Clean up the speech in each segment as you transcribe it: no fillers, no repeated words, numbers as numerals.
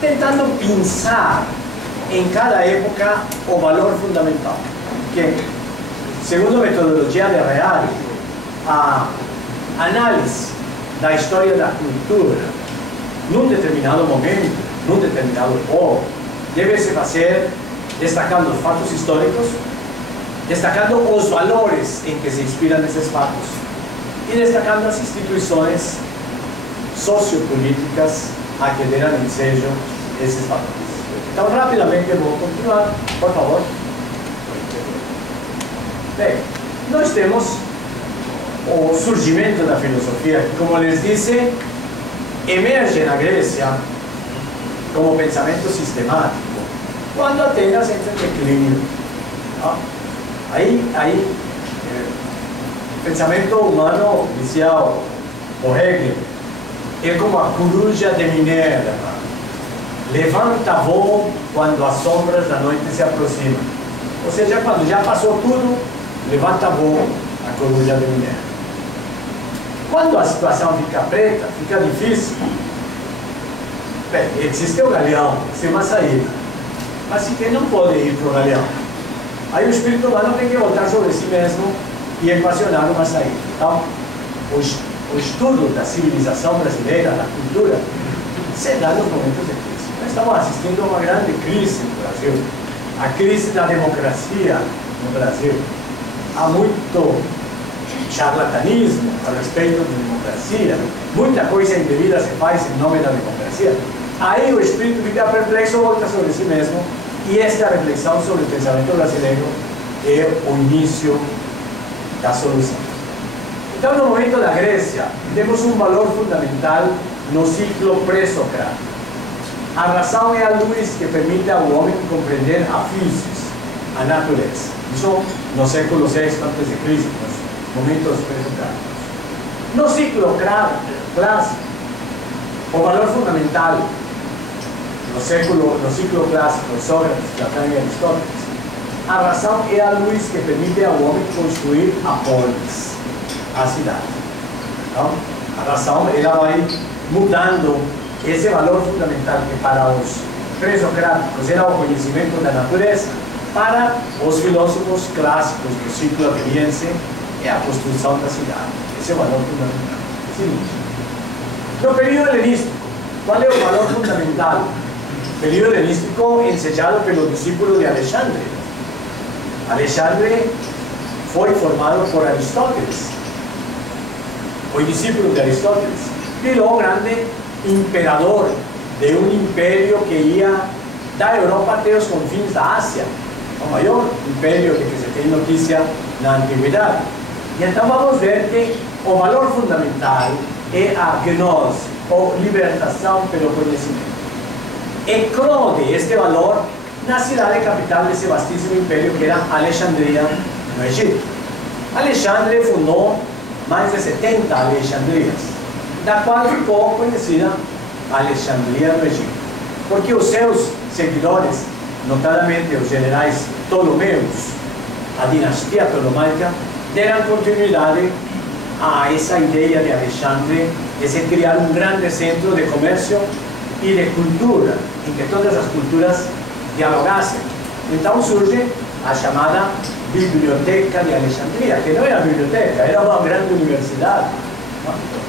tentando pensar em cada época o valor fundamental. Que, segundo a metodologia de Reale, a análise da história da cultura num determinado momento, num determinado povo, deve se fazer destacando os fatos históricos, destacando os valores em que se inspiram esses fatos e destacando as instituições sociopolíticas a que deram ensejo esses valores. Então, rapidamente, vou continuar, por favor. Bem, nós temos o surgimento da filosofia, que, como les disse, emerge na Grécia como pensamento sistemático, quando Atenas entra em declínio. Aí, pensamento humano, dizia o Hegel, é como a coruja de Minerva, levanta voo quando as sombras da noite se aproximam. Ou seja, quando já passou tudo, levanta voo a coruja de Minerva. Quando a situação fica preta, fica difícil. Bem, existe o galeão, existe uma saída. Mas se quem não pode ir para o galeão, aí o espírito humano tem que voltar sobre si mesmo e equacionar uma saída. Então, o estudo da civilização brasileira, da cultura, se dá nos momentos de crise. Nós estamos assistindo a uma grande crise no Brasil, a crise da democracia no Brasil. Há muito charlatanismo a respeito da democracia, muita coisa indevida se faz em nome da democracia. Aí o espírito fica perplexo, volta sobre si mesmo, e esta reflexão sobre o pensamento brasileiro é o início da solução. Então, no momento da Grécia, temos um valor fundamental no ciclo pré-socrático. A razão é a luz que permite ao homem compreender a physis, a natureza. Isso no século VI a.C., momentos pré-socráticos. No ciclo clássico, o valor fundamental no ciclo clássico, Sócrates, Platão e Aristóteles, a razão é a luz que permite ao homem construir a polis, a cidade. Então, a razão ela vai mudando esse valor fundamental que para os pré-socráticos era o conhecimento da natureza, para os filósofos clássicos do ciclo ateniense é a construção da cidade. Esse é o valor fundamental. Seguinte. No período helenístico, qual é o valor fundamental? O período helenístico ensejado pelo discípulo de Alexandre. Alexandre foi formado por Aristóteles. O discípulo de Aristóteles virou grande imperador de um império que ia da Europa até os confins da Ásia, o maior império de que se tem notícia na antiguidade. E então vamos ver que o valor fundamental é a gnose, ou libertação pelo conhecimento. Eclode este valor na cidade capital desse vastíssimo império que era Alexandria, no Egito. Alexandre fundou mais de 70 Alexandrias, da qual ficou conhecida Alexandria no Egito, porque os seus seguidores, notadamente os generais Ptolomeus, a dinastia ptolomaica, deram continuidade a essa ideia de Alexandre de se criar um grande centro de comércio e de cultura, em que todas as culturas dialogassem. Então surge a chamada Biblioteca de Alexandria, que não era biblioteca, era uma grande universidade.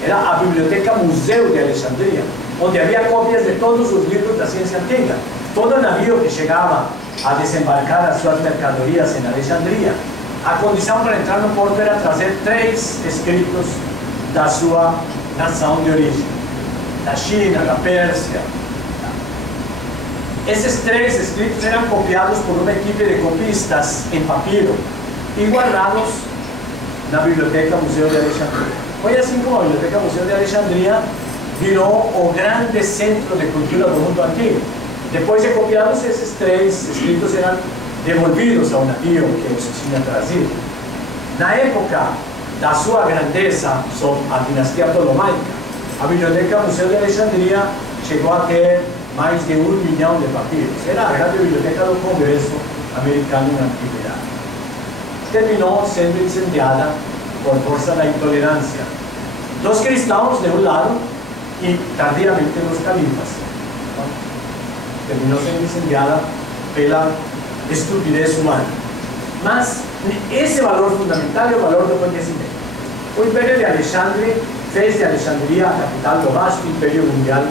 Era a Biblioteca Museu de Alexandria, onde havia cópias de todos os livros da ciência antiga. Todo navio que chegava a desembarcar as suas mercadorias em Alexandria, a condição para entrar no porto era trazer 3 escritos da sua nação de origem, da China, da Pérsia. Esses 3 escritos eram copiados por uma equipe de copistas em papiro e guardados na Biblioteca Museu de Alexandria. Foi assim como a Biblioteca Museu de Alexandria virou o grande centro de cultura do mundo antigo. Depois de copiados, esses 3 escritos eram devolvidos ao navio que os tinha trazido. Na época da sua grandeza sob a dinastia ptolomaica, a Biblioteca Museu de Alexandria chegou a ter mais de 1 milhão de papiros. Era a grande biblioteca do Congresso americano na antiguidade. Terminou sendo incendiada por força da intolerância dos cristãos de um lado e tardiamente dos califas. terminó siendo incendiada pela estupidez humana. Mas esse valor fundamental é o valor do conhecimento. O Império de Alexandre fez de Alexandria a capital do vasto Império Mundial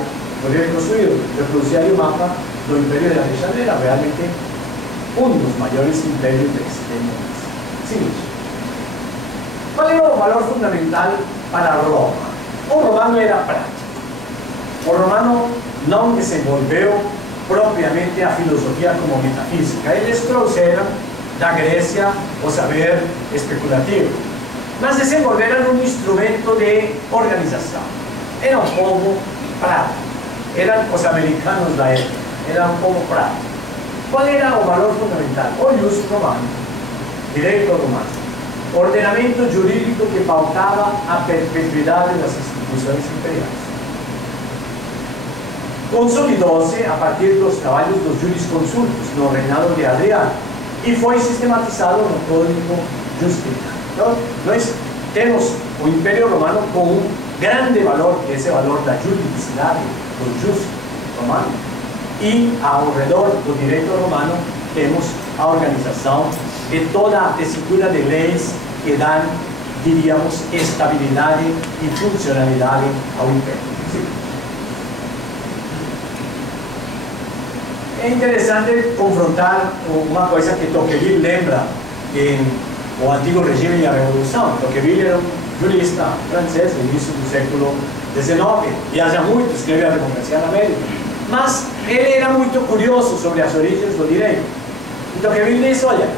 poder construído. Reproduzir aí o mapa do Império de Alexandre, era realmente um dos maiores impérios do mundo. Seguinte, qual era o valor fundamental para Roma? O romano era prático. O romano não desenvolveu propriamente a filosofia como metafísica. Eles trouxeram da Grécia o saber especulativo, mas desenvolveram um instrumento de organização. Era um povo prático. Eram os americanos da época. Era um povo prático. Qual era o valor fundamental? O ius romano, direito romano, ordenamento jurídico que pautava a perpetuidade das instituições imperiais. Consolidou-se a partir dos trabalhos dos jurisconsultos no reinado de Adriano e foi sistematizado no Código Justiniano. Então, nós temos o Império Romano com um grande valor, que é esse valor da juridicidade, do justo romano, e ao redor do direito romano temos a organização e toda a tessitura de leis que dão, diríamos, estabilidade e funcionalidade ao Império. É interessante confrontar uma coisa que Tocqueville lembra em O Antigo Regime e a Revolução. Tocqueville era um jurista francês do início do século XIX, viaja muito, escreve a Democracia na América, mas ele era muito curioso sobre as origens do direito. E Tocqueville diz, olha,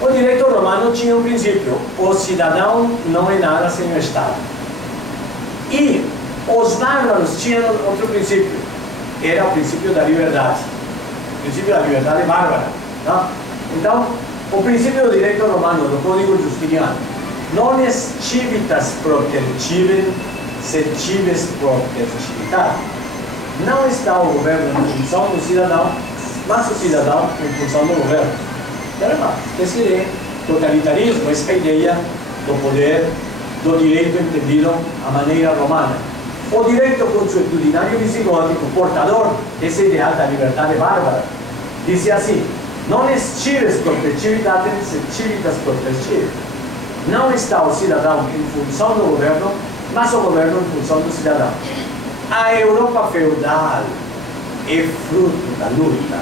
o direito romano tinha um princípio: o cidadão não é nada sem o Estado. E os bárbaros tinham outro princípio, era o princípio da liberdade. O princípio da liberdade bárbara. Não? Então, o princípio do direito romano, do Código Justiniano, non est civitas protercivere, sed cives protercivitate. Não está o governo em função do cidadão, mas o cidadão em função do governo. Era uma espécie de totalitarismo, essa ideia do poder, do direito entendido à maneira romana. O direito consuetudinário visigótico, portador desse ideal da liberdade bárbara, dizia assim: non est cives protercivitate, sed civitas protercivere. Não está o cidadão em função do governo, mas o governo em função do cidadão. A Europa feudal é fruto da luta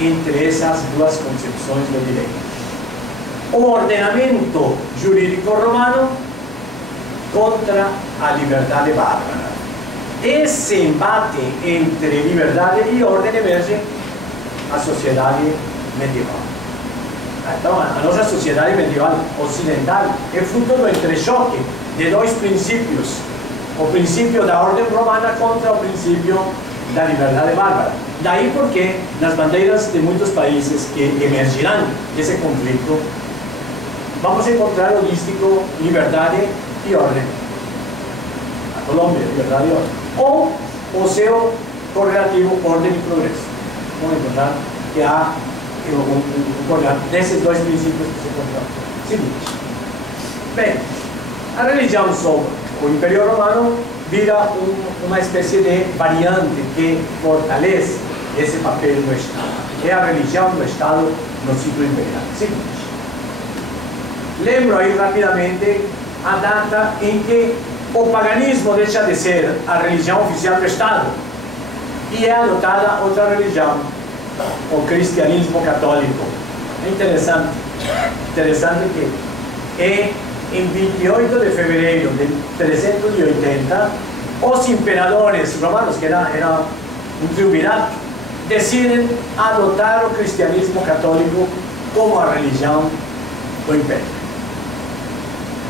entre essas duas concepções do direito. O ordenamento jurídico romano contra a liberdade bárbara. Esse embate entre liberdade e ordem emerge a sociedade medieval. Então, a nossa sociedade medieval ocidental é fruto do entrechoque de dois princípios: o princípio da ordem romana contra o princípio da liberdade bárbara. Daí porque nas bandeiras de muitos países que emergirão desse conflito, vamos encontrar o dístico liberdade e ordem. A Colômbia, liberdade e ordem. Ou o seu correlativo, ordem e progresso. Vamos encontrar que há um correlato desses dois princípios que se encontram. Seguinte. Bem, a religião sobre o Império Romano vira uma espécie de variante que fortalece esse papel do Estado. É a religião do Estado no ciclo imperial. Seguinte. Lembro aí rapidamente a data em que o paganismo deixa de ser a religião oficial do Estado e é adotada outra religião, o cristianismo católico. É interessante que em 28 de fevereiro de 380, os imperadores romanos, que era um triunvirato, decidem adotar o cristianismo católico como a religião do Império.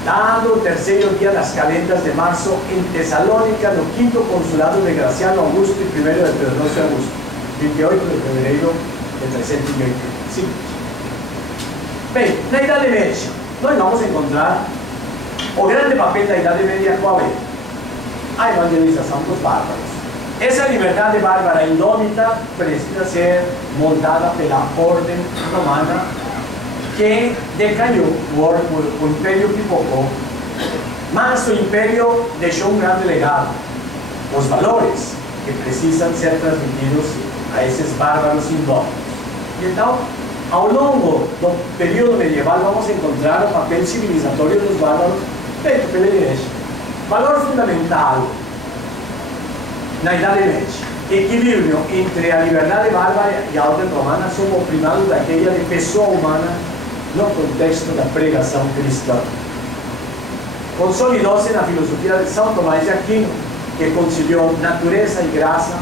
Dado o terceiro dia das calendas de março, em Tessalônica, no 5º consulado de Graciano Augusto e 1º de Teodósio Augusto, 28 de fevereiro de 380. Sim. Bem, na Idade Média, nós vamos encontrar o grande papel da Idade Média. Qual é? A evangelização dos bárbaros. Essa liberdade bárbara indômita precisa ser montada pela ordem romana, que decaiu, o Império pipocou, mas o Império deixou um grande legado: os valores que precisam ser transmitidos a esses bárbaros indómitos. Então, ao longo do período medieval, vamos encontrar o papel civilizatório dos bárbaros feito pela Igreja. Valor fundamental na Idade Média: equilíbrio entre a liberdade bárbara e a ordem romana, sob o primado da ideia de pessoa humana no contexto da pregação cristã. Consolidou-se na filosofia de São Tomás de Aquino, que conciliou natureza e graça,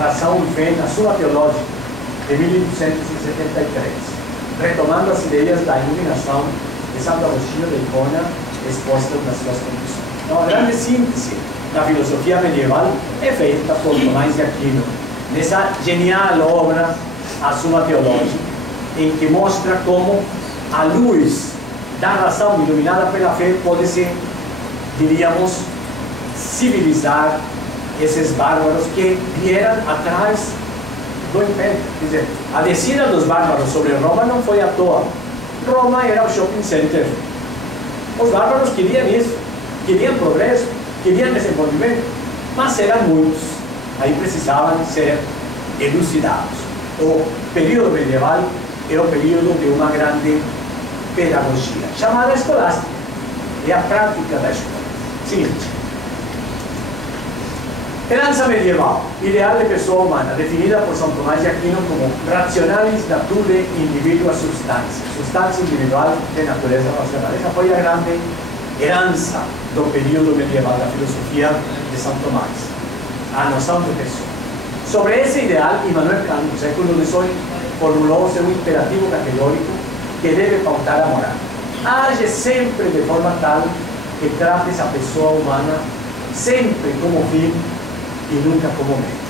razão e fé na Suma Teológica, de 1273, retomando as ideias da iluminação de Santo Agostinho de Hipona expostas nas suas conclusões. Então, a grande síntese da filosofia medieval é feita por Tomás de Aquino, nessa genial obra, A Suma Teológica, em que mostra como a luz da razão iluminada pela fé pode-se, diríamos, civilizar esses bárbaros que vieram atrás do Império. Quer dizer, a descida dos bárbaros sobre Roma não foi à toa. Roma era o shopping center. Os bárbaros queriam isso, queriam progresso, queriam desenvolvimento, mas eram muitos. Aí precisavam ser elucidados. O período medieval é o período de uma grande pedagogia, chamada escolástica. É a prática da escola. Seguinte: herança medieval, ideal de pessoa humana, definida por São Tomás de Aquino como rationalis nature individua substância, substância individual de natureza racional. Essa foi a grande herança do período medieval da filosofia de São Tomás, a noção de pessoa. Sobre esse ideal, Immanuel Kant, no século XVIII, formulou seu imperativo categórico que deve pautar a moral. Age sempre de forma tal que trates a pessoa humana sempre como fim e nunca como meio.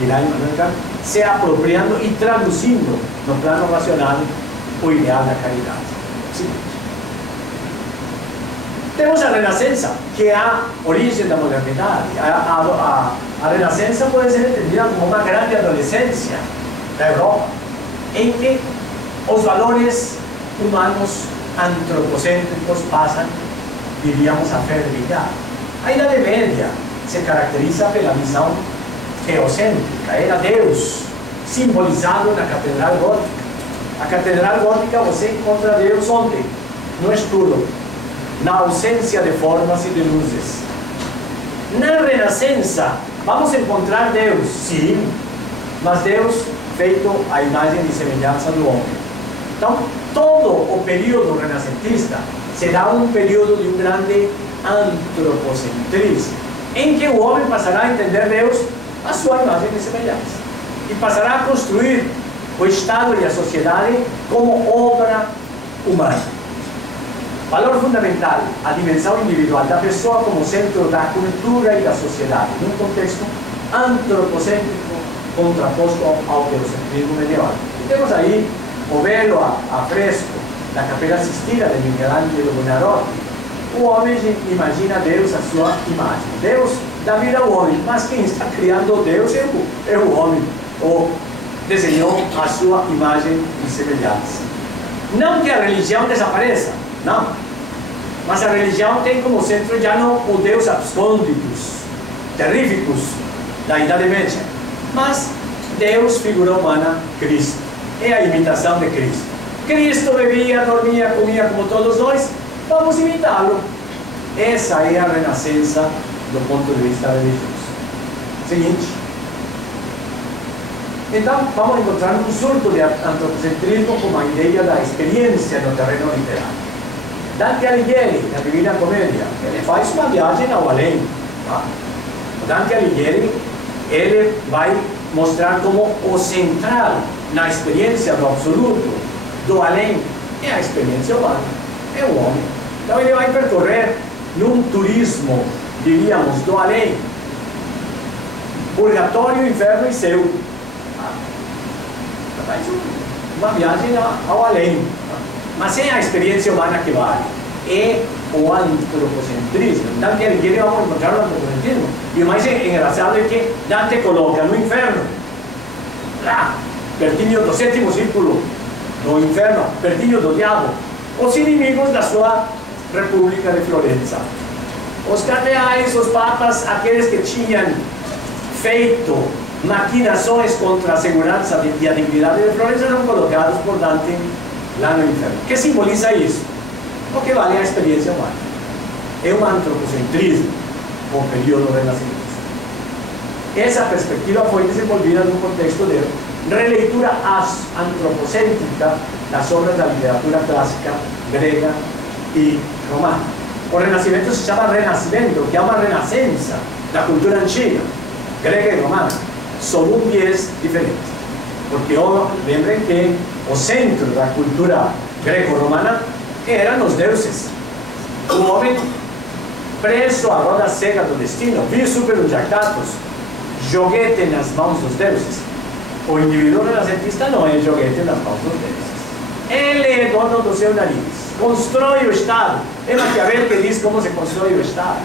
Dirá Immanuel Kant, se apropriando e traduzindo no plano racional o ideal da caridade. Seguinte: temos a Renascença, que é a origem da modernidade. A Renascença pode ser entendida como uma grande adolescência da Europa, em que os valores humanos antropocêntricos passam, diríamos, a fervilhar. A Idade Média se caracteriza pela visão teocêntrica. Era Deus simbolizado na Catedral Gótica. A Catedral Gótica você encontra Deus onde? No escuro, na ausência de formas e de luzes. Na Renascença, vamos encontrar Deus, sim, mas Deus feito à imagem e semelhança do homem. Então, todo o período renascentista será um período de um grande antropocentrismo, em que o homem passará a entender Deus à sua imagem e semelhança, e passará a construir o Estado e a sociedade como obra humana. Valor fundamental: a dimensão individual da pessoa como centro da cultura e da sociedade, num contexto antropocêntrico contraposto ao teocentrismo medieval. E temos aí o velo a fresco da Capela Sistina de Michelangelo Buonarroti. O homem imagina Deus à sua imagem. Deus dá vida ao homem, mas quem está criando Deus é o homem, ou desenhou a sua imagem e semelhança. Não que a religião desapareça, não. Mas a religião tem como centro já não o Deus abscônditos, terríficos da Idade Média, mas Deus, figura humana, Cristo. É a imitação de Cristo. Cristo bebia, dormia, comia como todos nós, vamos imitá-lo. Essa é a renascença do ponto de vista religioso. Seguinte. Então, vamos encontrar um surto de antropocentrismo como a ideia da experiência no terreno literário. Dante Alighieri, na Divina Comédia, ele faz uma viagem ao além. Tá? O Dante Alighieri, ele vai mostrar como o central na experiência do absoluto, do além, é a experiência humana, é o homem. Então ele vai percorrer num turismo, diríamos, do além, purgatório, inferno e céu. Faz uma viagem ao além. Mas é a experiência humana que vale. É o antropocentrismo. Dante Alighieri, vamos encontrar o antropocentrismo. E o mais engraçado é que Dante coloca no inferno, lá, pertinho do sétimo círculo do inferno, pertinho do diabo, os inimigos da sua República de Florença. Os cardeais, os papas, aqueles que tinham feito maquinações contra a segurança e a dignidade de Florença eram colocados por Dante lá no inferno. O que simboliza isso? O que vale a experiência humana. É um antropocentrismo com o período renascentista. Essa perspectiva foi desenvolvida no contexto de releitura antropocêntrica das obras da literatura clássica grega e romana. O Renascimento se chama Renascimento, que é uma renascença da cultura antiga, grega e romana, sob um viés diferente. Porque lembrem que o centro da cultura greco-romana eram os deuses. O homem preso à roda cega do destino, vis super jactatus, joguete nas mãos dos deuses. O indivíduo renascentista não é joguete nas mãos dos deuses. Ele é dono do seu nariz, constrói o Estado. É Maquiavel que diz como se constrói o Estado.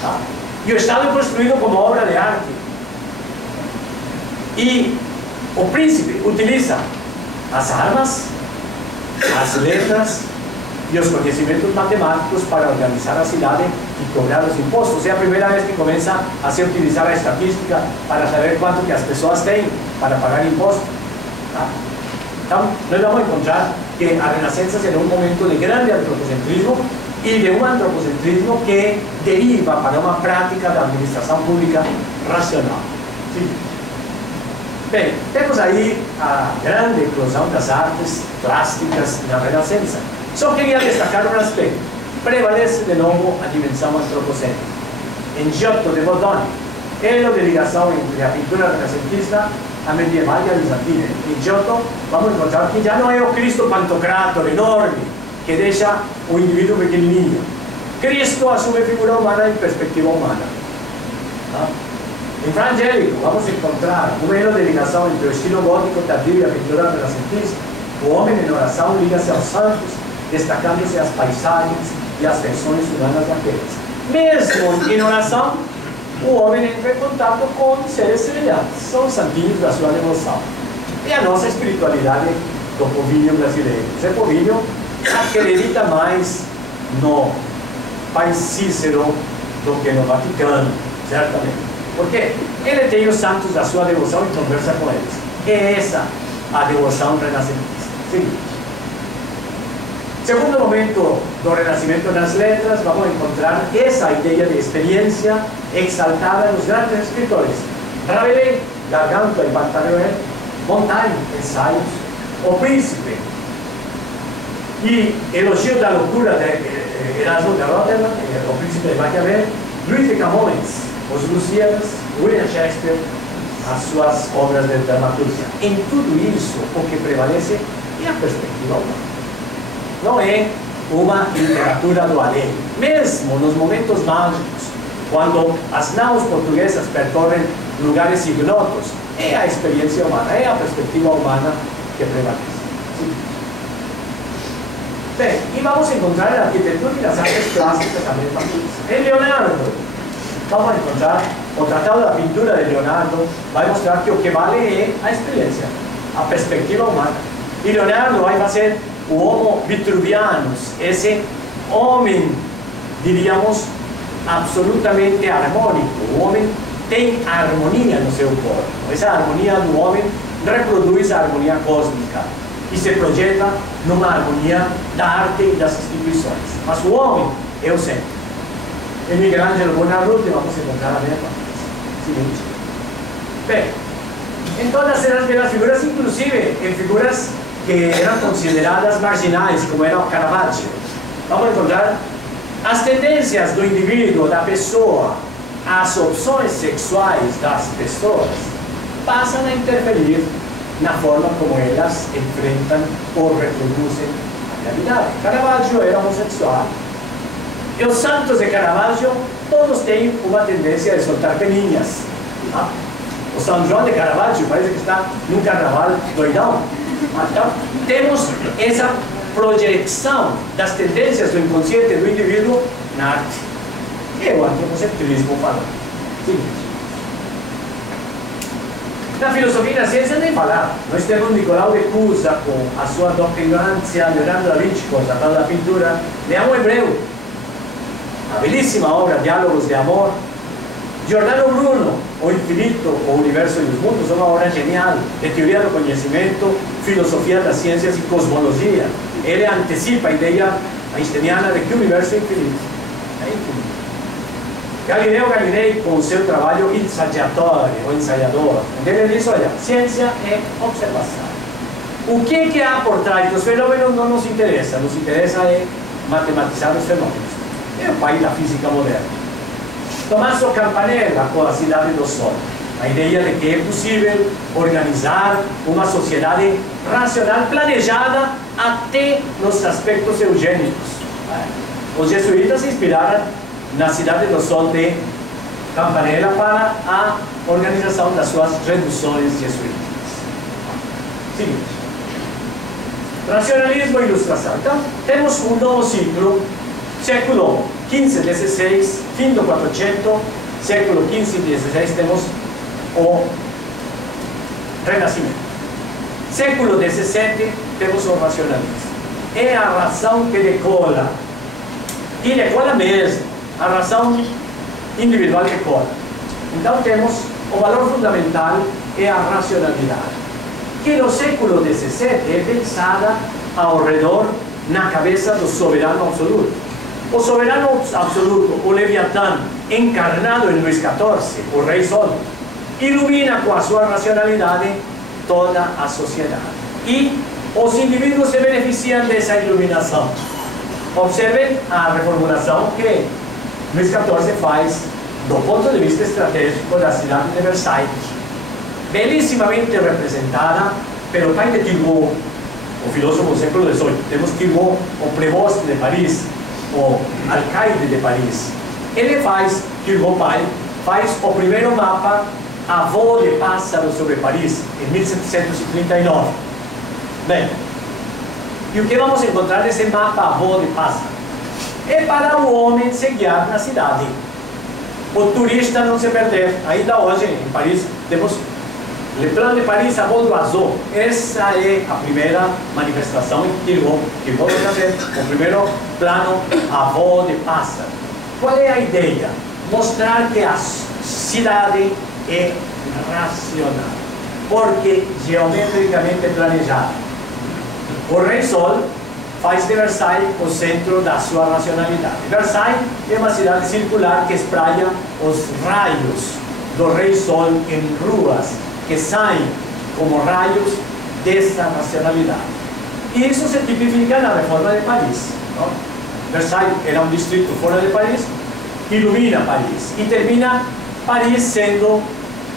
Tá? E o Estado é construído como obra de arte. E o príncipe utiliza as armas, as letras e os conhecimentos matemáticos para organizar a cidade e cobrar os impostos. É a primeira vez que começa a se utilizar a estatística para saber quanto que as pessoas têm para pagar impostos. Tá? Então, nós vamos encontrar que a Renascença será um momento de grande antropocentrismo e de um antropocentrismo que deriva para uma prática da administração pública racional. Sim. Bem, temos aí a grande eclosão das artes plásticas na Renascença. Só queria destacar um aspecto. Prevalece de novo a dimensão antropocêntrica. Em Giotto de Bordone, elo de ligação entre a pintura renascentista, a medieval e a bizantina. Em Giotto, vamos encontrar que já não é o Cristo pantocrator enorme, que deixa o indivíduo pequenininho. Cristo assume figura humana e perspectiva humana. Tá? Em Fra Angelico, vamos encontrar um elo de ligação entre o estilo gótico tardio e a pintura renascentista. O homem em oração liga-se aos santos, destacando-se as paisagens e as tensões humanas daqueles. Mesmo em oração, o homem entra em contato com seres semelhantes, são os santinhos da sua devoção. E a nossa espiritualidade do povinho brasileiro. Esse povinho acredita mais no Pai Cícero do que no Vaticano, certamente. Porque ele tem os santos da sua devoção e conversa com eles. É essa a devoção renascentista. Seguinte. Segundo momento do Renascimento nas letras, vamos encontrar essa ideia de experiência exaltada nos grandes escritores. Rabelais, Gargantua e Pantagruel, Montaigne, ensaios, O Príncipe e Elogio da Loucura de Erasmo de Rotterdam, O Príncipe de Maquiavel, Luís de Camões, Os Lusíadas, William Shakespeare, as suas obras de dramaturgia. Em tudo isso, o que prevalece é a perspectiva humana. Não é uma literatura do além. Mesmo nos momentos mágicos, quando as naus portuguesas percorrem lugares ignotos, é a experiência humana, é a perspectiva humana que prevalece. Sim. Bem, e vamos encontrar a arquitetura e as artes plásticas também. Em Leonardo, vamos encontrar o Tratado da Pintura de Leonardo, vai mostrar que o que vale é a experiência, a perspectiva humana. E Leonardo vai fazer o Homo Vitruvianus, esse homem, diríamos, absolutamente harmônico. O homem tem harmonia no seu corpo. Essa harmonia do homem reproduz a harmonia cósmica e se projeta numa harmonia da arte e das instituições. Mas o homem é o centro. Em Michelangelo Buonarroti vamos encontrar a mesma coisa. Seguinte. Bem, em todas as figuras, inclusive em figuras que eram consideradas marginais, como era o Caravaggio, vamos encontrar as tendências do indivíduo, da pessoa, as opções sexuais das pessoas, passam a interferir na forma como elas enfrentam ou reproduzem a realidade. Caravaggio era homossexual. E os santos de Caravaggio, todos têm uma tendência de soltar peninhas. Tá? O São João de Caravaggio parece que está num carnaval doidão. Então, temos essa projeção das tendências do inconsciente do indivíduo na arte. É o antropocentrismo falando. Seguinte. Na filosofia e na ciência nem falar. Nós temos Nicolau de Cusa com a sua Doctrinância, Leonardo da Vinci com o Tratado da Pintura, Leão Hebreu, a belíssima obra Diálogos de Amor, Giordano Bruno, O Infinito, O Universo e os Mundos, é uma obra genial de teoria do conhecimento, filosofia das ciências e cosmologia. Ele antecipa a ideia einsteiniana de que o universo é infinito. É infinito. Galileu Galilei, com o seu trabalho ensaiatório, ou ensaiador, ele diz, olha, ciência é observação. O que há por trás dos fenômenos não nos interessa é matematizar os fenômenos. É o pai da física moderna. Tommaso Campanella, com a Cidade do Sol, a ideia de que é possível organizar uma sociedade racional planejada até nos aspectos eugênicos. Os jesuítas se inspiraram na Cidade do Sol de Campanella para a organização das suas reduções jesuíticas. Seguinte. Racionalismo e ilustração. Então, temos um novo ciclo, século XV, XVI, fim do 400, século XV e XVI, temos o Renascimento. Século XVII, temos o racionalismo. É a razão que decola. E decola mesmo. A razão individual decola. Então, temos o valor fundamental é a racionalidade. Que no século XVII é pensada ao redor na cabeça do soberano absoluto. O soberano absoluto, o Leviatã, encarnado em Luís XIV, o Rei Sol, ilumina com a sua racionalidade toda a sociedade. E os indivíduos se beneficiam dessa iluminação. Observem a reformulação que Luís XIV faz do ponto de vista estratégico da cidade de Versailles, belíssimamente representada pelo pai de Turgot, o filósofo do século XVIII. Temos Turgot, o prévost de Paris, o alcaide de Paris. Ele faz, Turgot pai, faz o primeiro mapa a voo de pássaro sobre Paris, em 1739. Bem, e o que vamos encontrar nesse mapa a voo de pássaro? É para o homem se guiar na cidade. O turista não se perder. Ainda hoje, em Paris, temos Le Plan de Paris a voo do azul. Essa é a primeira manifestação que Turgot vai fazer. O primeiro plano a voo de pássaro. Qual é a ideia? Mostrar que a cidade é racional, porque geometricamente planejada. O Rei Sol faz de Versailles o centro da sua racionalidade. Versailles é uma cidade circular que espraia os raios do Rei Sol em ruas que saem como raios dessa racionalidade. E isso se tipifica na Reforma de Paris. Não? Versailles era um distrito fora de Paris, ilumina Paris e termina Paris sendo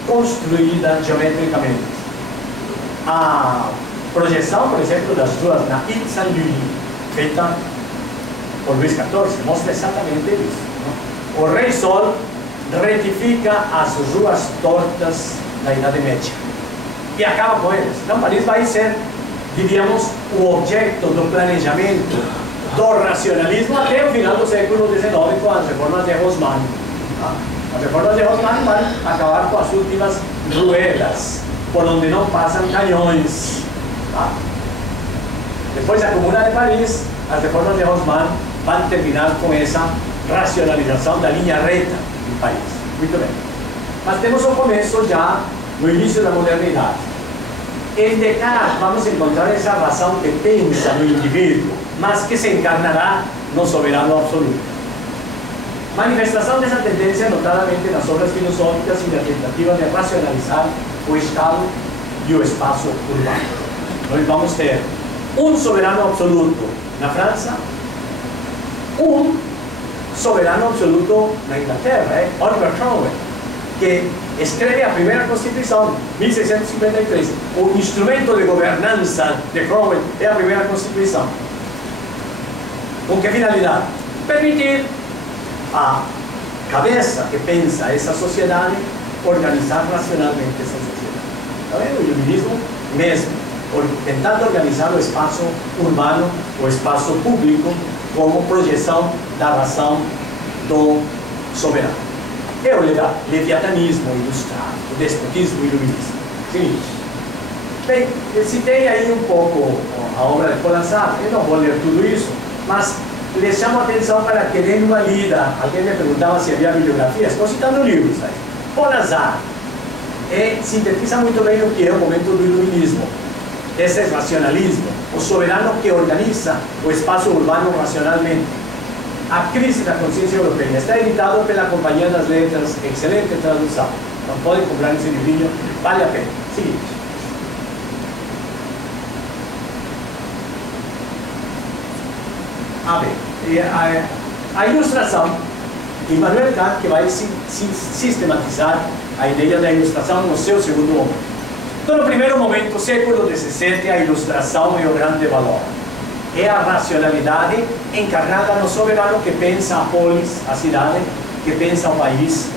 construída geometricamente. A projeção, por exemplo, das ruas na Ile Saint-Louis, feita por Luís XIV, mostra exatamente isso. Não? O Rei Sol retifica as ruas tortas da Idade Média e acaba com elas. Então, Paris vai ser, diríamos, o objeto do planejamento, do racionalismo até o final do século XIX, com as reformas de Haussmann. As reformas de Haussmann vão acabar com as últimas ruelas, por onde não passam canhões. Depois da Comuna de Paris, as reformas de Haussmann vão terminar com essa racionalização da linha reta em Paris. Muito bem. Mas temos o começo já no início da modernidade. Em Descartes vamos encontrar essa razão que pensa no indivíduo, mas que se encarnará no soberano absoluto. Manifestação dessa tendência notadamente nas obras filosóficas e na tentativa de racionalizar o Estado e o espaço urbano. Nós vamos ter um soberano absoluto na França, um soberano absoluto na Inglaterra, Oliver Cromwell, que escreve a primeira Constituição, 1653. O instrumento de governança de Cromwell é a primeira Constituição. Com que finalidade? Permitir a cabeça que pensa essa sociedade organizar racionalmente essa sociedade. Está vendo? O iluminismo mesmo, tentando organizar o espaço urbano, o espaço público, como projeção da razão do soberano. É o leviatanismo ilustrado, o despotismo iluminista. Seguinte. Bem, eu citei aí um pouco a obra de Paul Sartre, eu não vou ler tudo isso, mas les chamo a atenção para que deem uma lida. Alguém me perguntava se havia bibliografia. Estou citando livros aí. Por azar. Sintetiza muito bem o que é o momento do iluminismo. Esse é racionalismo. O soberano que organiza o espaço urbano racionalmente. A crise da consciência europeia. Está editado pela Companhia das Letras. Excelente tradução. Não podem comprar esse livrinho. Vale a pena. Seguinte. A ilustração, Immanuel Kant, que vai sistematizar a ideia da ilustração no seu segundo momento. Então, no primeiro momento, século XVII, a ilustração é o grande valor. É a racionalidade encarnada no soberano que pensa a polis, a cidade, que pensa o país.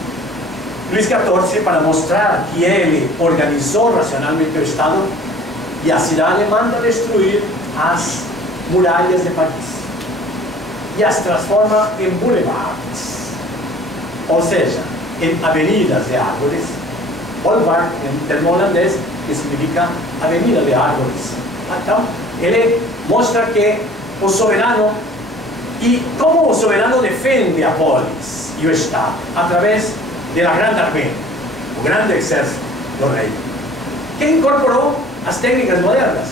Luís XIV, para mostrar que ele organizou racionalmente o Estado, e a cidade manda destruir as muralhas de Paris. E as transforma em boulevards, ou seja, em avenidas de árvores. Boulevard, em termo holandês, que significa avenida de árvores. Então, ele mostra que o soberano, e como o soberano defende a polis e o Estado, através da grande armée, o grande exército do rei, que incorporou as técnicas modernas,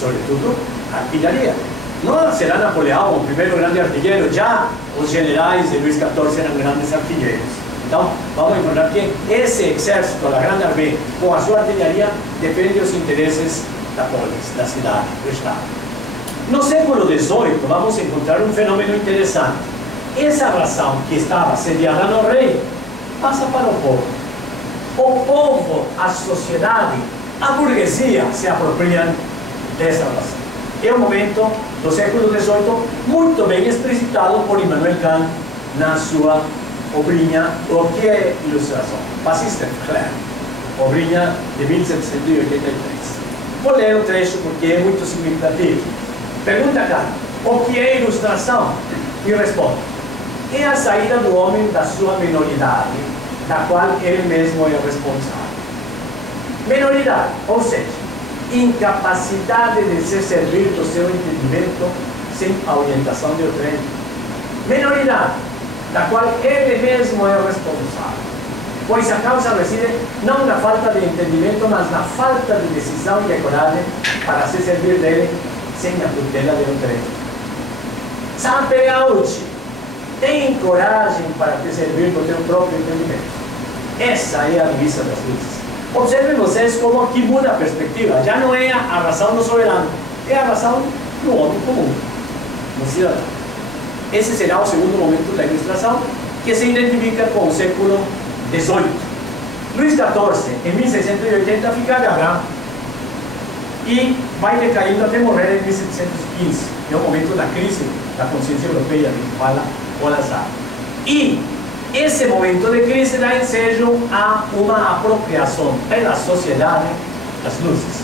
sobretudo a artilharia. Não será Napoleão o primeiro grande artilheiro, já os generais de Luís XIV eram grandes artilheiros. Então, vamos encontrar que esse exército, a grande armée, com a sua artilharia, defende os interesses da polis, da cidade, do Estado. No século XVIII, vamos encontrar um fenômeno interessante. Essa razão que estava sediada no rei, passa para o povo. O povo, a sociedade, a burguesia se apropriam dessa razão. É um momento do século XVIII muito bem explicitado por Immanuel Kant na sua obrinha O que é Ilustração? Fascista, claro. Obrinha de 1783. Vou ler o trecho porque é muito significativo. Pergunta Kant: o que é ilustração? E responde: é a saída do homem da sua minoridade, da qual ele mesmo é responsável. Minoridade, ou seja, incapacidade de se servir do seu entendimento sem a orientação de outrem. Minoridade, da qual ele mesmo é o responsável, pois a causa reside não na falta de entendimento, mas na falta de decisão e de coragem para se servir dele sem a tutela de outrem. Sabe hoje, tem coragem para te servir do teu próprio entendimento. Essa é a divisa das luzes. Observem vocês como aqui muda a perspectiva. Já não é a razão do soberano, é a razão do homem comum, do cidadão. Esse será o segundo momento da ilustração, que se identifica com o século XVIII. Luís XIV, em 1680, fica gaga e vai decaindo até morrer em 1715. É o momento da crise da consciência europeia, que fala Olazar. E esse momento de crise dá ensejo a uma apropriação pela sociedade das luzes.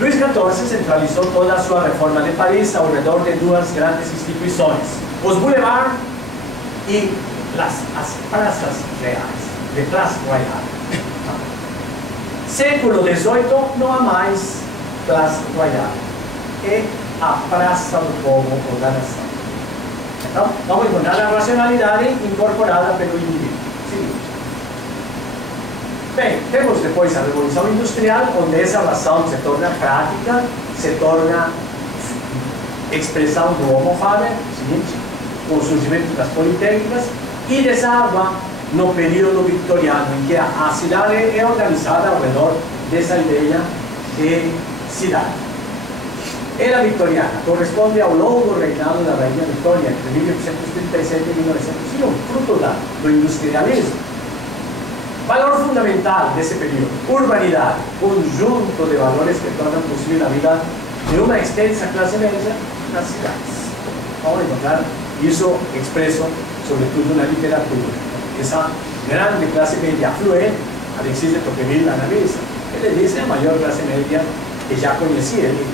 Luís XIV centralizou toda a sua reforma de Paris ao redor de duas grandes instituições: os boulevards e as praças reais, de Place Royale. Século XVIII não há mais Place Royale, é a Praça do Povo ou da Nação. Então, vamos encontrar a racionalidade incorporada pelo indivíduo. Seguinte. Bem, temos depois a Revolução Industrial, onde essa razão se torna prática, se torna expressão do homo faber, seguinte, com o surgimento das politécnicas, e desaba no período victoriano, em que a cidade é organizada ao redor dessa ideia de cidade. Era victoriana, corresponde ao longo reinado da Rainha Vitória, entre 1837 e 1901, fruto do industrialismo. Valor fundamental desse período: urbanidade, conjunto de valores que tornam possível a vida de uma extensa classe média nas cidades. Vamos encontrar isso expresso, sobretudo na literatura. Essa grande classe média afluente, Alexis de Tocqueville analisa. Ele diz a maior classe média que já conhecia. Ele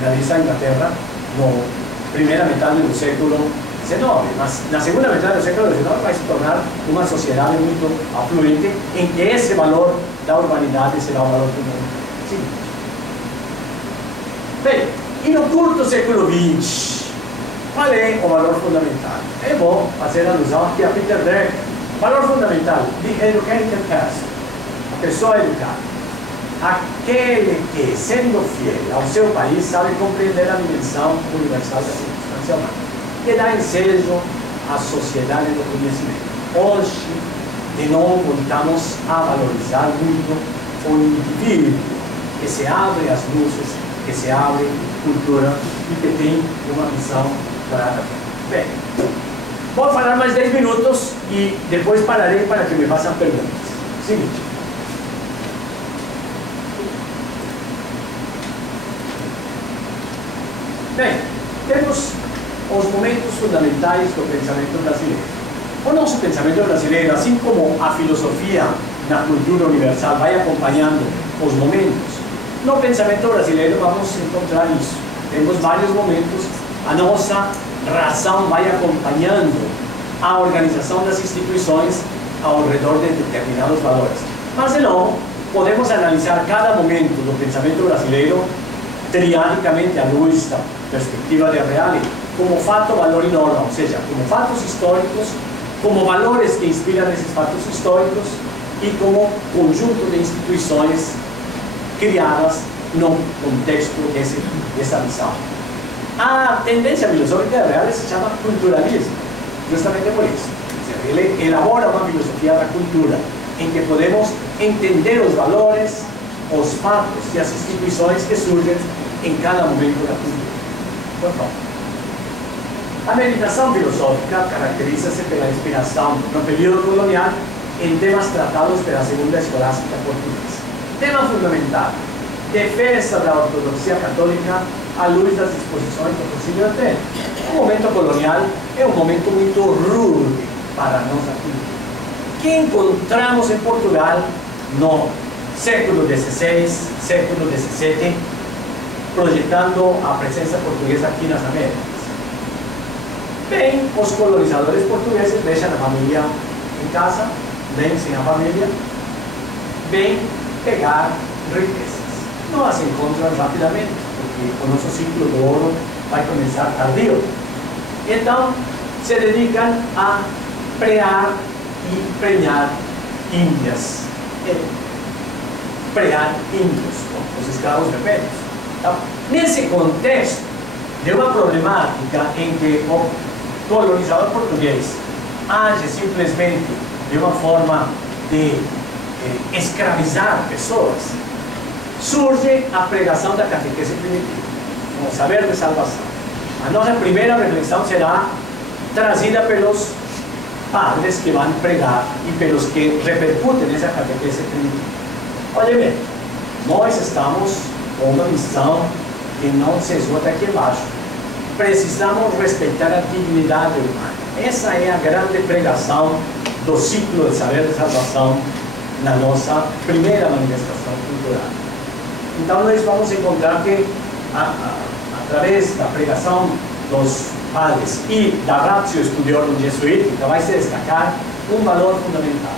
analisa a Inglaterra na primeira metade do século XIX, mas na segunda metade do século XIX vai se tornar uma sociedade muito afluente, em que esse valor da urbanidade será o valor comum. Sim. Bem, e no curto século XX, Qual é o valor fundamental? É bom fazer alusão aqui a Peter Drucker. Valor fundamental, the educated person, a pessoa educada. Aquele que, sendo fiel ao seu país, sabe compreender a dimensão universal da circunstância humana e dá ensejo à sociedade do conhecimento. Hoje, de novo, voltamos a valorizar muito o indivíduo que se abre às luzes, que se abre à cultura e que tem uma visão clara. Bem, vou falar mais 10 minutos e depois pararei para que me façam perguntas. Seguinte. Bem, temos os momentos fundamentais do pensamento brasileiro. O nosso pensamento brasileiro, assim como a filosofia na cultura universal vai acompanhando os momentos, no pensamento brasileiro vamos encontrar isso. Temos vários momentos, a nossa razão vai acompanhando a organização das instituições ao redor de determinados valores. Mas, de novo, podemos analisar cada momento do pensamento brasileiro triadicamente à luz da perspectiva de Reale, como fato, valor e norma, ou seja, como fatos históricos, como valores que inspiram esses fatos históricos e como conjunto de instituições criadas no contexto dessa visão. A tendência filosófica de Reale se chama culturalismo, justamente por isso. Ele elabora uma filosofia da cultura, em que podemos entender os valores, os fatos e as instituições que surgem em cada momento da cultura. Por favor. A meditação filosófica caracteriza-se pela inspiração no período colonial em temas tratados pela segunda escolástica portuguesa. Tema fundamental: defesa da ortodoxia católica à luz das disposições do Concílio de Trento. O momento colonial é um momento muito rude para a nossa cultura, que encontramos em Portugal no século XVI, século XVII, projetando a presença portuguesa aqui nas Américas. Bem, os colonizadores portugueses deixam a família em casa, vêm sem a família, vêm pegar riquezas. Não as encontram rapidamente, porque o nosso ciclo do ouro vai começar tardio. Então, se dedicam a prear e prenhar índias. Prear índios, os escravos rebeldes. Então, nesse contexto de uma problemática em que o colonizador português age simplesmente de uma forma de escravizar pessoas, surge a pregação da catequese primitiva, o saber de salvação. A nossa primeira reflexão será trazida pelos padres que vão pregar e pelos que repercutem essa catequese primitiva. Olha bem, nós estamos com uma missão que não se esgota aqui embaixo. Precisamos respeitar a dignidade humana. Essa é a grande pregação do ciclo de saber de salvação na nossa primeira manifestação cultural. Então nós vamos encontrar que através da pregação dos padres e da ratio studiorum jesuítica vai se destacar um valor fundamental.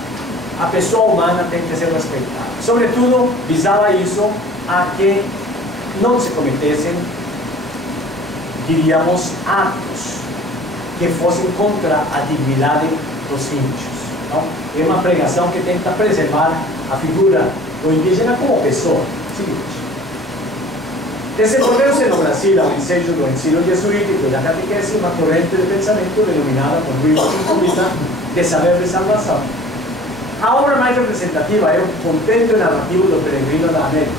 A pessoa humana tem que ser respeitada. Sobretudo, visava isso a que não se cometessem, diríamos, atos que fossem contra a dignidade dos índios. Então, é uma pregação que tenta preservar a figura do indígena como pessoa. Seguinte. Desenvolveu-se no Brasil, ao ensejo do ensino jesuítico e da catequese, uma corrente de pensamento denominada por Luís Filipe de saber de salvação. A obra mais representativa é o Compêndio Narrativo do Peregrino da América,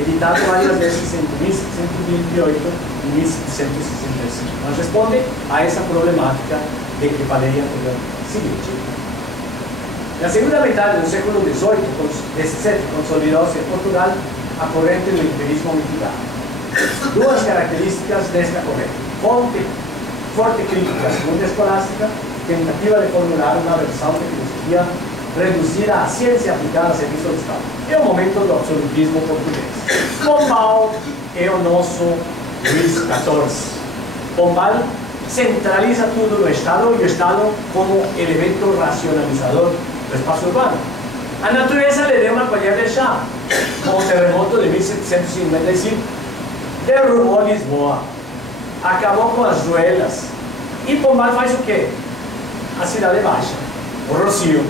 editado várias vezes entre 1728 e 1765. Mas responde a essa problemática de que falei anteriormente. Seguinte. Na segunda metade do século XVII, consolidou-se em Portugal a corrente do empirismo mitigado. Duas características desta corrente: forte crítica à segunda escolástica, tentativa de formular uma versão de filosofia reduzida à ciência aplicada a serviço do Estado. É o momento do absolutismo português. Pombal é o nosso Luís XIV. Pombal centraliza tudo no Estado e o Estado como elemento racionalizador do espaço urbano. A natureza lhe deu uma colher de chá, com o terremoto de 1755. Derrubou Lisboa, acabou com as ruelas, E Pombal faz o quê? A cidade baixa, o Rocio,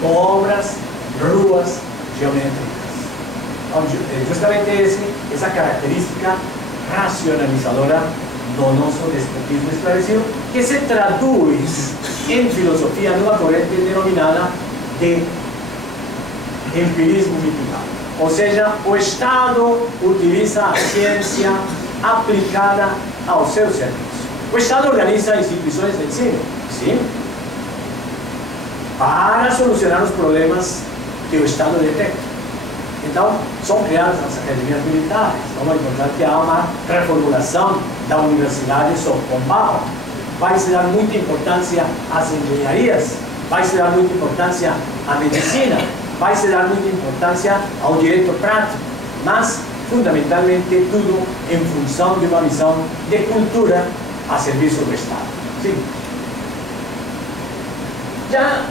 com obras, ruas geométricas. Então, justamente essa característica racionalizadora do nosso despotismo esclarecido, que se traduz em filosofia numa corrente denominada de empirismo mitigal. Ou seja, o Estado utiliza a ciência aplicada ao seu serviço. O Estado organiza instituições de ensino, sim, para solucionar os problemas que o Estado detecta. Então, são criadas as academias militares. Vamos encontrar que há uma reformulação da Universidade São Pombal. Vai se dar muita importância às engenharias, vai se dar muita importância à medicina, vai se dar muita importância ao direito prático, mas, fundamentalmente, tudo em função de uma visão de cultura a serviço do Estado. Sim. Já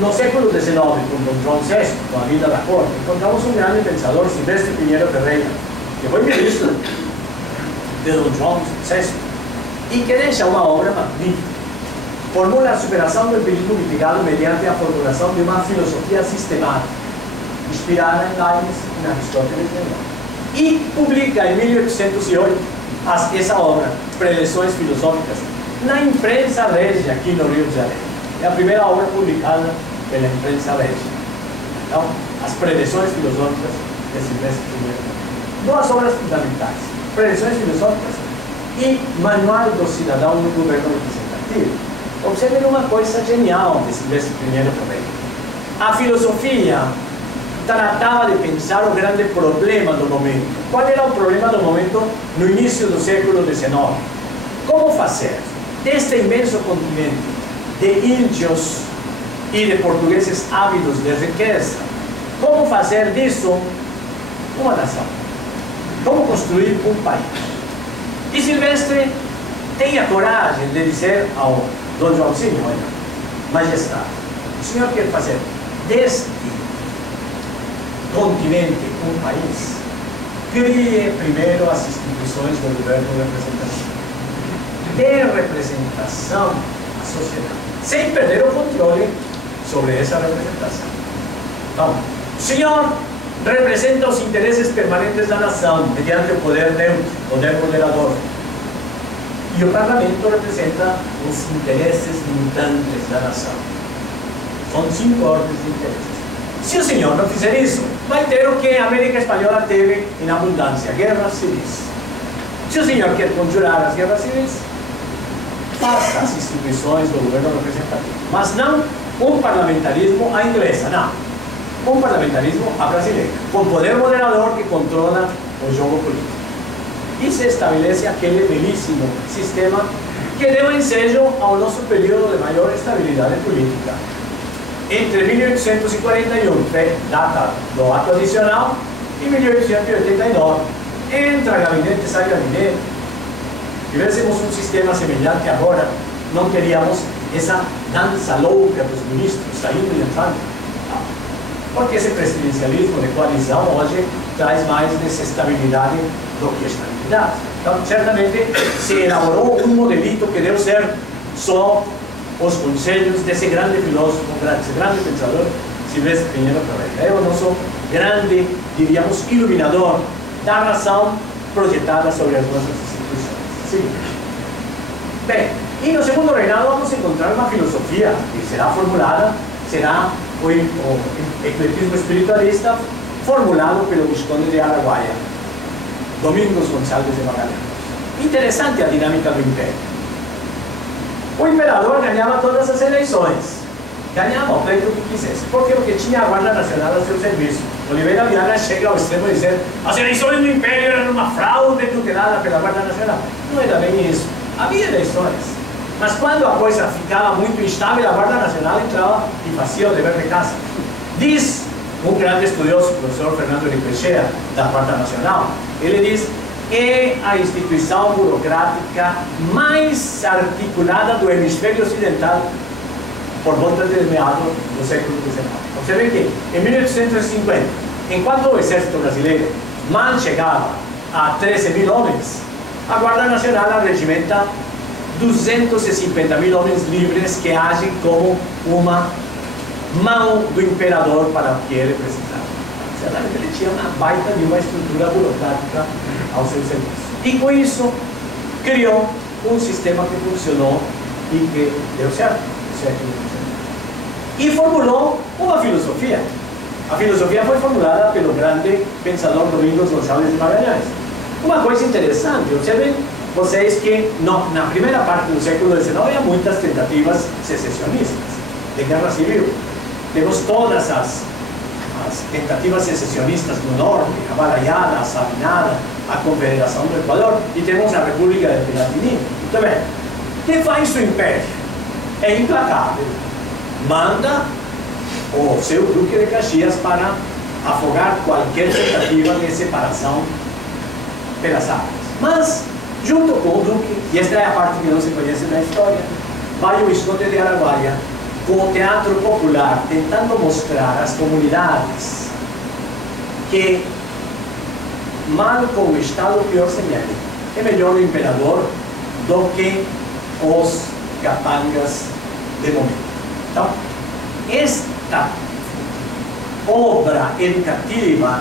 no século XIX, com Dom João VI, com a vida da corte, encontramos um grande pensador, Silvestre Pinheiro Ferreira, que foi ministro de Dom João VI, e que deixa uma obra magnífica. Formula a superação do empirismo mitigado mediante a formulação de uma filosofia sistemática, inspirada em Leibniz e na Aristóteles e publica em 1808 essa obra, Preleções Filosóficas, na imprensa régia aqui no Rio de Janeiro. É a primeira obra publicada pela imprensa régia. Então, as Preleções Filosóficas de Silvestre Pinheiro. Duas obras fundamentais: Preleções Filosóficas e Manual do Cidadão no Governo Representativo. Observem uma coisa genial de Silvestre Pinheiro Ferreira. A filosofia tratava de pensar o grande problema do momento. Qual era o problema do momento no início do século XIX? Como fazer deste imenso continente de índios e de portugueses ávidos de riqueza, como fazer disso uma nação? Como construir um país? E Silvestre tem a coragem de dizer ao Dom Joãozinho: olha, majestade, o senhor quer fazer deste continente um país? Crie primeiro as instituições do governo representativo. Dê representação à sociedade, sem perder o controle sobre essa representação. Então, o senhor representa os interesses permanentes da nação mediante o poder neutro, poder moderador. E o parlamento representa os interesses mutantes da nação. São 5 ordens de interesses. Se o senhor não fizer isso, vai ter o que a América Espanhola teve em abundância: guerras civis. Se o senhor quer conjurar as guerras civis, faça as instituições do governo representativo, mas não um parlamentarismo à inglesa, não. Um parlamentarismo à brasileira, com poder moderador que controla o jogo político. E se estabelece aquele belíssimo sistema que deu ensejo ao nosso período de maior estabilidade política. Entre 1841, data do ato adicional, e 1889, entra gabinete, sai gabinete. Se tivéssemos um sistema semelhante agora, não teríamos essa dança louca dos ministros saindo e entrando. Porque esse presidencialismo de coalizão hoje traz mais desestabilidade do que estabilidade. Então, certamente, se elaborou um modelito que deu certo só os conselhos desse grande filósofo, esse grande pensador, Silvestre Pinheiro Ferreira. É o nosso grande, diríamos, iluminador da razão projetada sobre as nossas instituições. Sim. Bem, e no segundo reinado vamos encontrar uma filosofia que será formulada, será o ecletismo espiritualista formulado pelo Visconde de Araguaia, Domingos Gonçalves de Magalhães. Interessante a dinâmica do Império. O imperador ganhava todas as eleições, ganhava o pleito que quisesse, porque tinha a Guarda Nacional a seu serviço. Oliveira Viana chega ao extremo de dizer: as eleições do Império eram uma fraude tutelada pela Guarda Nacional. Não era bem isso. Havia eleições, mas quando a coisa ficava muito instável, a Guarda Nacional entrava e fazia o dever de casa. Diz um grande estudioso, o professor Fernando de Peixeira, da Guarda Nacional, ele diz: é a instituição burocrática mais articulada do hemisfério ocidental por volta de meados do século XIX. Observe que, em 1850, enquanto o exército brasileiro mal chegava a 13.000 homens, a Guarda Nacional arregimenta 250.000 homens livres que agem como uma mão do imperador para o que ele precisava. Certamente ele tinha uma baita de uma estrutura burocrática ao seu serviço. E com isso, criou um sistema que funcionou e que deu certo. E formulou uma filosofia. A filosofia foi formulada pelo grande pensador Domingos Gonçalves de Magalhães. Uma coisa interessante, observem vocês que na primeira parte do século XIX havia muitas tentativas secessionistas de guerra civil. Temos todas as tentativas secessionistas do norte, a Baraiada, a Sabinada, a Confederação do Equador, e temos a República de Piratini. Muito bem. O que faz o Império? É implacável. Manda o seu Duque de Caxias para afogar qualquer tentativa de separação pelas áreas. Mas, junto com o Duque, e esta é a parte que não se conhece na história, vai o Visconde de Araguaia com o teatro popular, tentando mostrar às comunidades que, mal como o Estado pior semelha, é melhor o imperador do que os capangas de momento. Então, esta obra educativa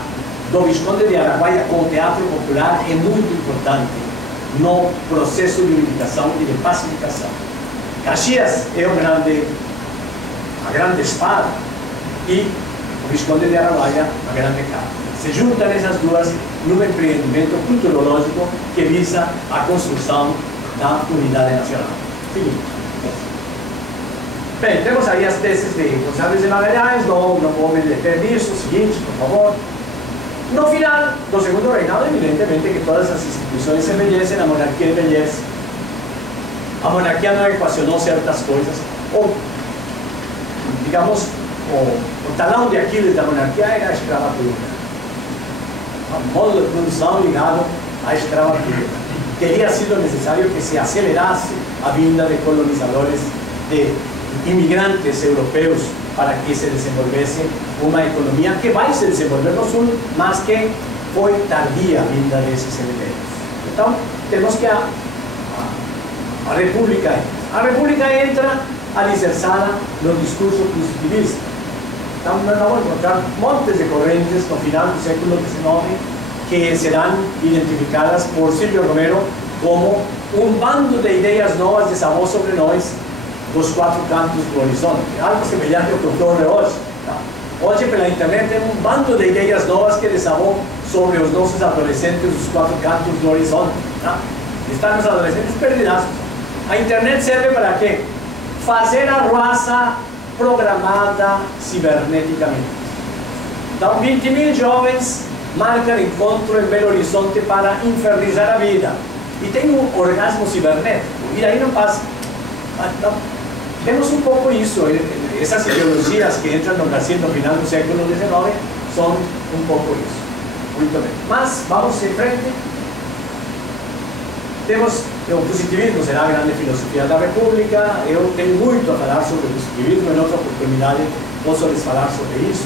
do Visconde de Araguaia com o teatro popular é muito importante no processo de unificação e de pacificação. Caxias é a grande espada e o Visconde de Araguaia a grande capa. Se juntam essas duas num empreendimento culturológico que visa a construção da unidade nacional. Seguinte. Bem, temos aí as teses de Gonçalves de Magalhães, não vou me deter nisso, seguinte, por favor. No final do segundo reinado, evidentemente que todas as instituições se envelhecem, a monarquia envelhece. A monarquia não equacionou certas coisas, ou, digamos, o talão de Aquiles da monarquia era a escravatura. O modo de produção ligado à escravatura. Teria sido necessário que se acelerasse a vinda de colonizadores, de imigrantes europeus, para que se desenvolvesse uma economia que vai se desenvolver no sul, mas que foi tardia a vinda desses elementos. Então, temos que a República entra. A República entra alicerçada no discurso positivista. Então, nós vamos encontrar montes de correntes no final do século XIX que serão identificadas por Silvio Romero como um bando de ideias novas desabou sobre nós dos quatro cantos do horizonte, algo semelhante ao que ocorre hoje. Tá? Hoje, pela internet, tem um bando de ideias novas que desabou sobre os nossos adolescentes dos quatro cantos do horizonte. Tá? Estão os adolescentes perdidaços. A internet serve para quê? Fazer a raça programada ciberneticamente. Então, 20.000 jovens marcam encontro em Belo Horizonte para infernizar a vida. E tem um orgasmo cibernético. E daí não passa. Então, temos um pouco isso. Essas ideologias que entram no Brasil no final do século XIX são um pouco isso. Muito bem. Mas, vamos em frente. Temos o positivismo, será a grande filosofia da República. Eu tenho muito a falar sobre o positivismo, em outra oportunidade posso lhes falar sobre isso.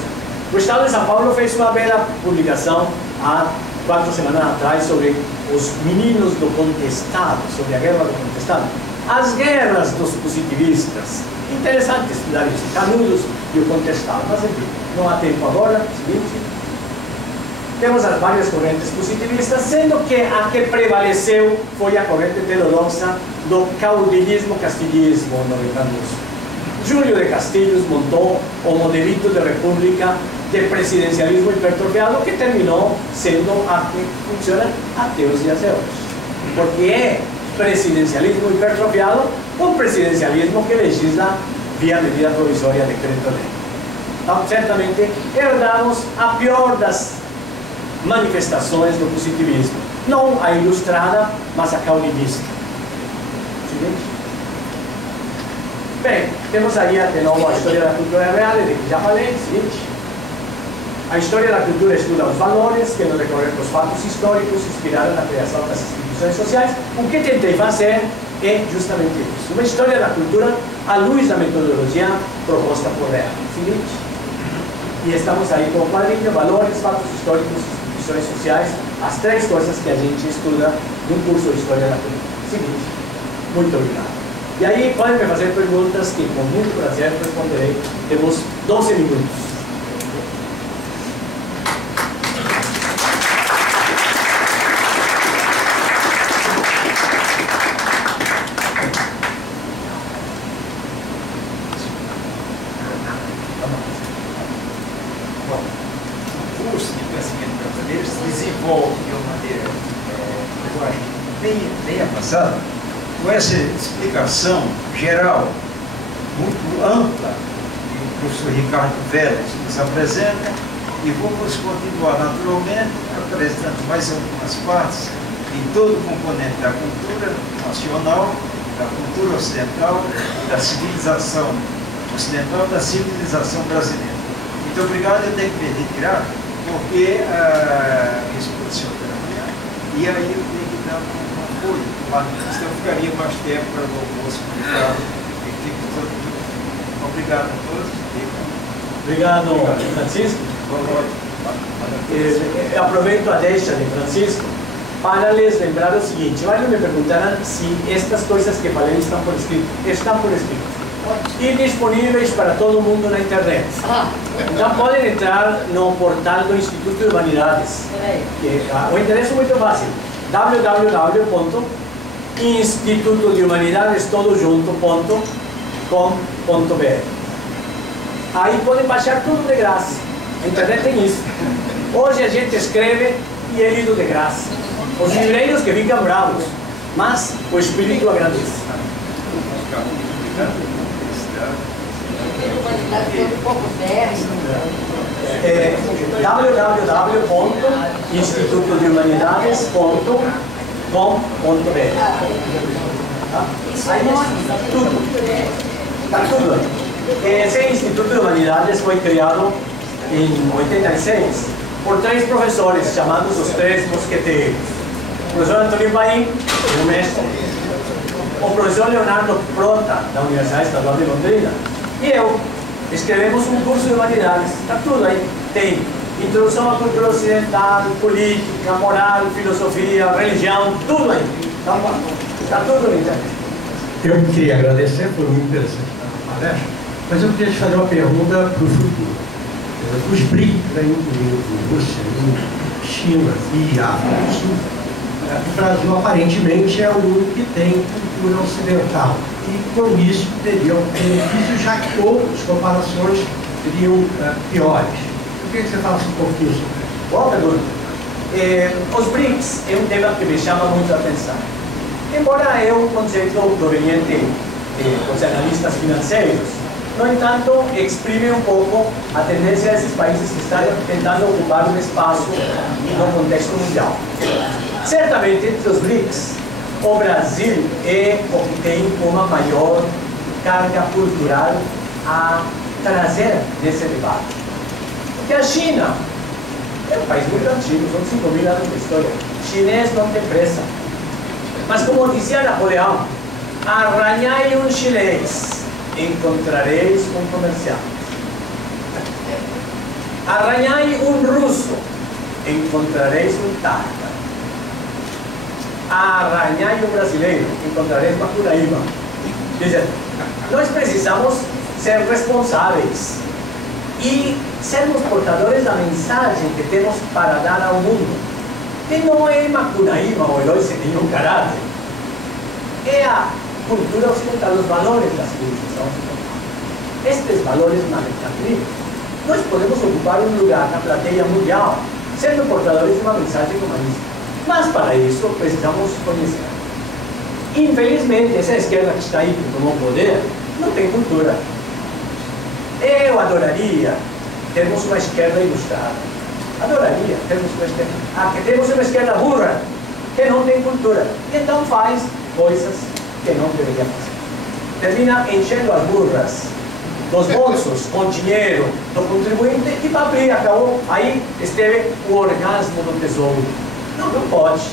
O Estado de São Paulo fez uma bela publicação há 4 semanas atrás sobre os meninos do contestado, sobre a guerra do contestado. As guerras dos positivistas. Interessante estudar isso, Canudos e o contestado, mas enfim, não há tempo agora. Seguinte. Temos as várias correntes positivistas, sendo que a que prevaleceu foi a corrente heterodoxa do caudillismo-castillismo no Rio Grande do Sul. Júlio de Castilhos montou o modelito de república de presidencialismo hipertrofiado que terminou sendo a que funciona até os dias de hoje. Porque é presidencialismo hipertrofiado um presidencialismo que legisla via medida provisória decreto-lei. Então, certamente, herdamos a pior das manifestações do positivismo. Não a ilustrada, mas a caudillista. Seguinte. Bem, temos aí de novo a história da cultura real, de que já falei. Seguinte. A história da cultura estuda os valores que, no decorrer dos fatos históricos, inspiraram a criação das instituições sociais. O que tentei fazer é justamente isso. Uma história da cultura à luz da metodologia proposta por Real. Seguinte. E estamos aí com o quadrinho, valores, fatos históricos, instituições sociais, as 3 coisas que a gente estuda no curso de História da Cultura. Seguinte. Muito obrigado. E aí podem me fazer perguntas que com muito prazer responderei. Temos 12 minutos. Com essa explicação geral, muito ampla, que o professor Ricardo Vélez nos apresenta, e vamos continuar naturalmente apresentando mais algumas partes em todo o componente da cultura nacional, da cultura ocidental, da civilização ocidental, da civilização brasileira. Muito obrigado, eu tenho que me retirar, porque a minha exposição da manhã, e aí eu tenho que dar um apoio, então eu ficaria mais tempo para o almoço comunicado. Obrigado a todos. Obrigado, Francisco. Aproveito a deixa de Francisco para lhes lembrar o seguinte: vários me perguntaram se estas coisas que falei estão por escrito. Estão por escrito e disponíveis para todo mundo na internet. Então podem entrar no portal do Instituto de Humanidades. O endereço é muito fácil: www.institutodehumanidadestodojunto.com.br. Aí podem baixar tudo de graça. A internet tem isso. Hoje a gente escreve e é lido de graça. Os livreiros que ficam bravos, mas o espírito agradece. www.institutodehumanidades.com.br. Tudo. Está tudo. Esse Instituto de Humanidades foi criado em 86 por 3 professores chamados os 3 mosqueteiros. O professor Antônio Paim, o mestre, o professor Leonardo Prota, da Universidade Estadual de Londrina, e eu. Escrevemos um curso de humanidades. Está tudo aí. Tem introdução à cultura ocidental, política, moral, filosofia, religião, tudo aí. Está tudo no internet. Eu queria agradecer, foi muito interessante a palestra, mas eu queria te fazer uma pergunta para o futuro. Os BRICS, incluindo Rússia, China e África do Sul, o Brasil aparentemente é o único que tem cultura ocidental. E com isso teriam benefícios, já que outras comparações seriam piores. Eu queria que você falasse um pouquinho sobre isso. Boa pergunta. Os BRICS é um tema que me chama muito a atenção. Embora é um conceito proveniente dos analistas financeiros, no entanto, exprime um pouco a tendência desses países que estão tentando ocupar um espaço no contexto mundial. Certamente, entre os BRICS, o Brasil é o que tem uma maior carga cultural a trazer nesse debate. Porque a China é um país muito antigo, são 5.000 anos de história. Chinês não tem pressa. Mas como dizia Napoleão, arranhai um chinês, encontrareis um comerciante. Arranhai um russo, encontrareis um tártaro. Arranhai um brasileiro, encontrareis uma Curaíba. Dizer, nós precisamos ser responsáveis e sermos portadores da mensagem que temos para dar ao mundo. Que não é Macunaíma ou herói sem nenhum caráter. É a cultura ocidental, os valores da civilização ocidental. Estes valores magnânimos, nós podemos ocupar um lugar na plateia mundial, sendo portadores de uma mensagem humanista. Mas para isso precisamos conhecer. Infelizmente, essa esquerda que está aí, que tomou poder, não tem cultura. Eu adoraria termos uma esquerda ilustrada. Adoraria termos uma esquerda. Que temos uma esquerda burra, que não tem cultura. E então faz coisas que não deveria fazer. Termina enchendo as burras dos bolsos com dinheiro do contribuinte e para abrir, acabou. Aí esteve o orgasmo do tesouro. Não pode.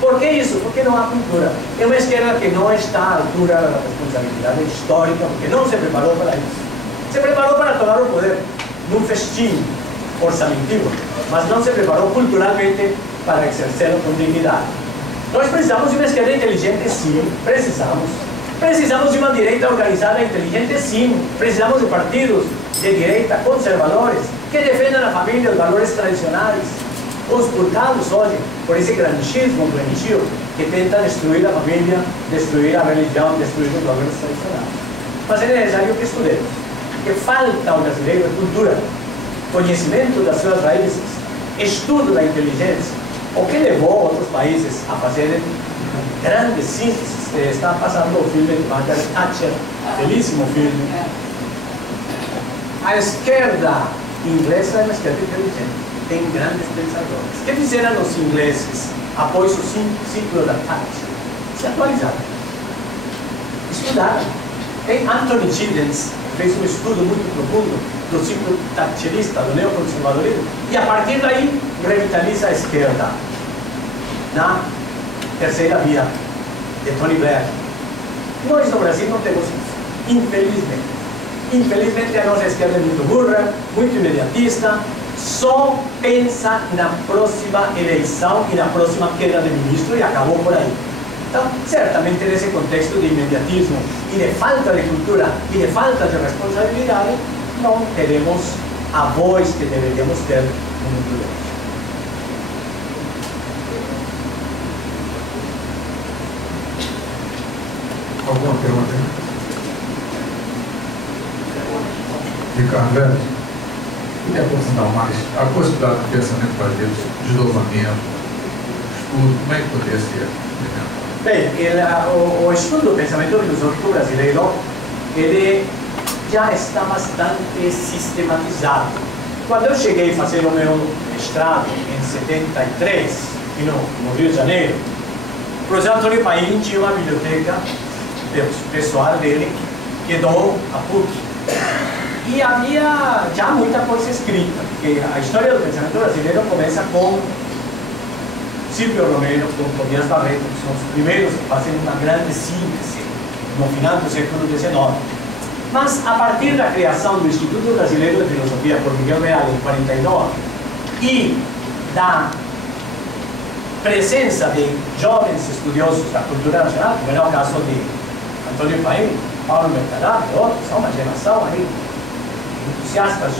Por que isso? Porque não há cultura. É uma esquerda que não está à altura da responsabilidade histórica, porque não se preparou para isso. Se preparou para tomar o poder num festim orçamentivo, mas não se preparou culturalmente para exercê-lo com dignidade. Nós precisamos de uma esquerda inteligente, sim, precisamos. Precisamos de uma direita organizada inteligente, sim. Precisamos de partidos de direita conservadores que defendam a família, os valores tradicionais. Conspurcados hoje por esse granjismo doentio que tenta destruir a família, destruir a religião, destruir os valores tradicionais. Mas é necessário que estudemos. Que falta ao brasileiro é cultura, conhecimento das suas raízes, estudo da inteligência, o que levou outros países a fazerem grandes sínteses. Está passando o filme de Margaret Thatcher, belíssimo filme. A esquerda inglesa é uma esquerda inteligente, tem grandes pensadores. O que fizeram os ingleses após o ciclo da Thatcher? Se atualizaram, estudaram. Tem Anthony Giddens, fez um estudo muito profundo do ciclo thatcherista, do neoconservadorismo, e a partir daí revitaliza a esquerda na terceira via de Tony Blair. Nós no Brasil não temos isso, infelizmente. Infelizmente a nossa esquerda é muito burra, muito imediatista, só pensa na próxima eleição e na próxima queda de ministro e acabou por aí. Então, certamente nesse contexto de imediatismo e de falta de cultura e de falta de responsabilidade, não teremos a voz que deveríamos ter no mundo de hoje. Alguma pergunta aí? Ricardo Velho, queria aprofundar mais a possibilidade do pensamento brasileiro, desdobramento, estudo, como é que poderia ser? Bem, o estudo do pensamento filosófico brasileiro, ele já está bastante sistematizado. Quando eu cheguei a fazer o meu mestrado em 73, no Rio de Janeiro, o professor Antônio Paim tinha uma biblioteca pessoal dele que doou a PUC. E havia já muita coisa escrita, porque a história do pensamento brasileiro começa com Silvio Romero, com Tobias Barreto, que são os primeiros que fazem uma grande síntese no final do século XIX. Mas a partir da criação do Instituto Brasileiro de Filosofia por Miguel Real em 49 e da presença de jovens estudiosos da cultura nacional, como era o caso de Antônio Paim, Paulo Mercadante, outros, uma geração aí, entusiastas